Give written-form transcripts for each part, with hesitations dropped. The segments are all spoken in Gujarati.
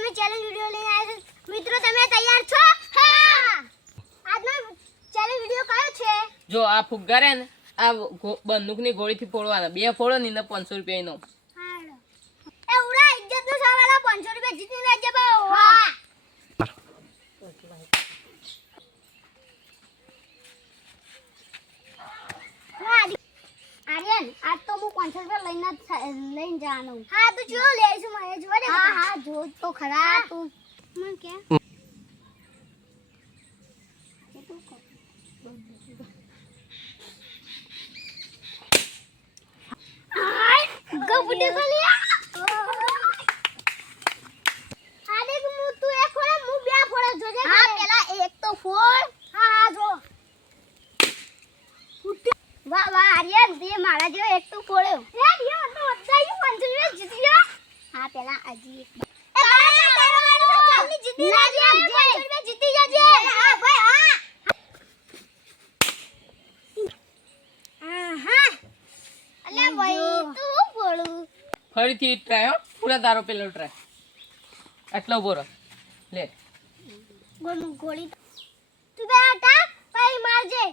અમે ચેલેન્જ વિડિયો લઈને આવ્યા છે મિત્રો તમે તૈયાર છો હા આજનો ચેલેન્જ વિડિયો કયો છે જો આ ફુગ્ગા રે ને આ બંદૂકની ગોળીથી ફોડવાના બે ફોડો ને 500 રૂપિયા નો હાલો એ ઉડા ઇજ્જતનો સવાલ 500 રૂપિયા જીતીને રહેજે બાઓ હા આર્યન આજ તો હું 500 રૂપિયા લઈને જવાનું હા તું જો લે આવીશું મને જો દે હા હા જો તો ખરા તું મને કે ગબડે ગલિયા આ દેખ હું તું એક ફોડે હું બે ફોડે જોજે હા પેલા એક તો ફોડ હા હા જો વાહ વાહ આર્યન તે મારા જેવો એક તો ફોડ્યો હે યો તો વધાયું 500 રૂપિયા જીતી ગયો હા પેલા અજી એક જલ્દી જીતી લેજે 500 રૂપિયા જીતી જજે હા ભાઈ હા હા અલ્યા ભાઈ તું બોલું ફરીથી ટ્રાય પૂરા તારો પેલો ટ્રાય આટલો બોરો લે ગોળી તું બે ટાક ભાઈ મારજે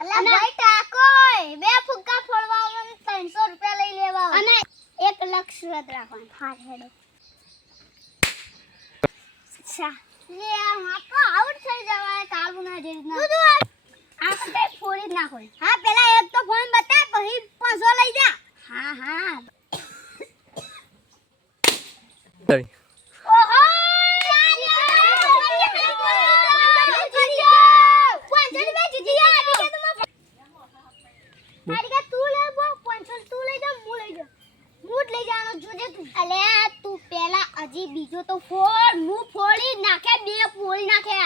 અલ્યા ભાઈ ટાકોય બે ફુગ્ગા ફોડવા 300 રૂપિયા લઈ લેવા અને એક લક્ષ્ય રાખવાનું હા હેડો અચ્છા લે આ તો આઉટ થઈ જવાય કાબુ ના જેવી ના તું આ કટે ફોડી જ નાખો હા પેલા એક તો ફોન બતા પછી 500 લઈ જા હા હા તઈ ઓહો તું પેલા હજી બીજો તો ફોડ હું ફોડી નાખે બે ફોડી નાખે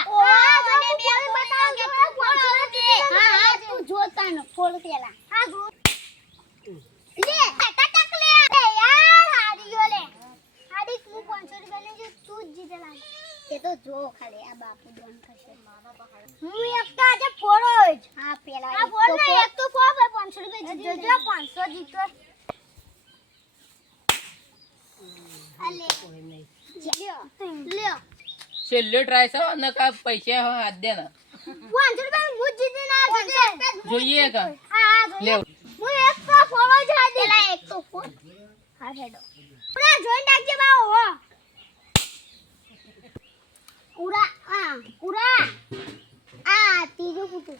મને બે બતાવ કે તું ફોડ હા હા તું જોતા ન ફોડ પેલા હા જો લે ટક લે યાર હારી ગયો લે હાડી તું 500 રૂપિયા લેજે તું જ જીતે લાગ એ તો જો ખાલી આ બાપુ દોન થશે હું એક તો આજે ફોડો જ હા પેલા આ ફોડ ને એક તો ફોડ 500 રૂપિયા જીતજો 500 જીતો અલે લ્યો છેલ્લો ટ્રાય છે અને કા પૈસા હાથ દે ને 500 રૂપિયા હું જીતી ના જોઈએ કે હા લે હું એક તો ફોડો જ આ પેલા એક તો ફોડ હા હેડો પૂરા જોઈન રાખજે બાઓ હો ઉરા આ ત્રીજો ફૂટું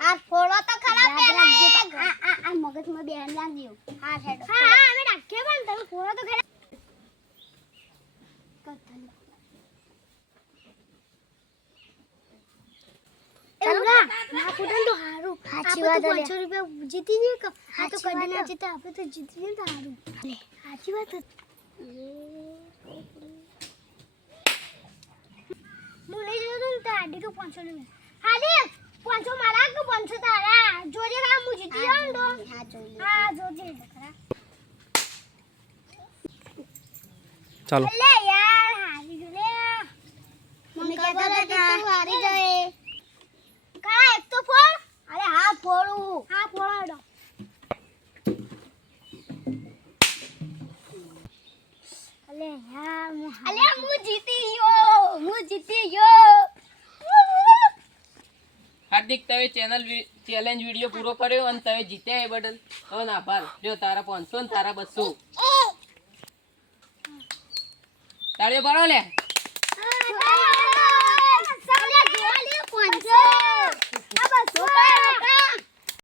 હા ફોડો તો ખરા પેલા આ મગજમાં બેન લાગ્યો હા હેડો હા અમે રાખીએ પણ તમે ફોડો તો ખરા ચાલો ના ફૂટન તો હારું સાચી વાત 500 રૂપિયા જીતી જઈએ કે આ તો કદી ના જીતે આપણે તો જીતી જઈએ તો હારું સાચી વાત હું લઈ જતો ને તો આડી તો 500 રૂપિયા હાલી 500 મારા કે 500 તારા જોજે હા હું જીતી જાઉં તો હા જોજે ખરા ચાલો લે યાર હારી ગયો લે મને કહેતા હતા કે તું હારી જાય કા એક તો ફોડ અરે હા ફોડું હા ફોડો અલે યાર હું જીતી ગયો હાર્દિક તમે ચેલેન્જ વિડિયો પૂરો કર્યો અને તમે જીત્યા એ બદલ તો આભાર જો તારા 500 ને તારા 200 તાળીઓ પાડો લે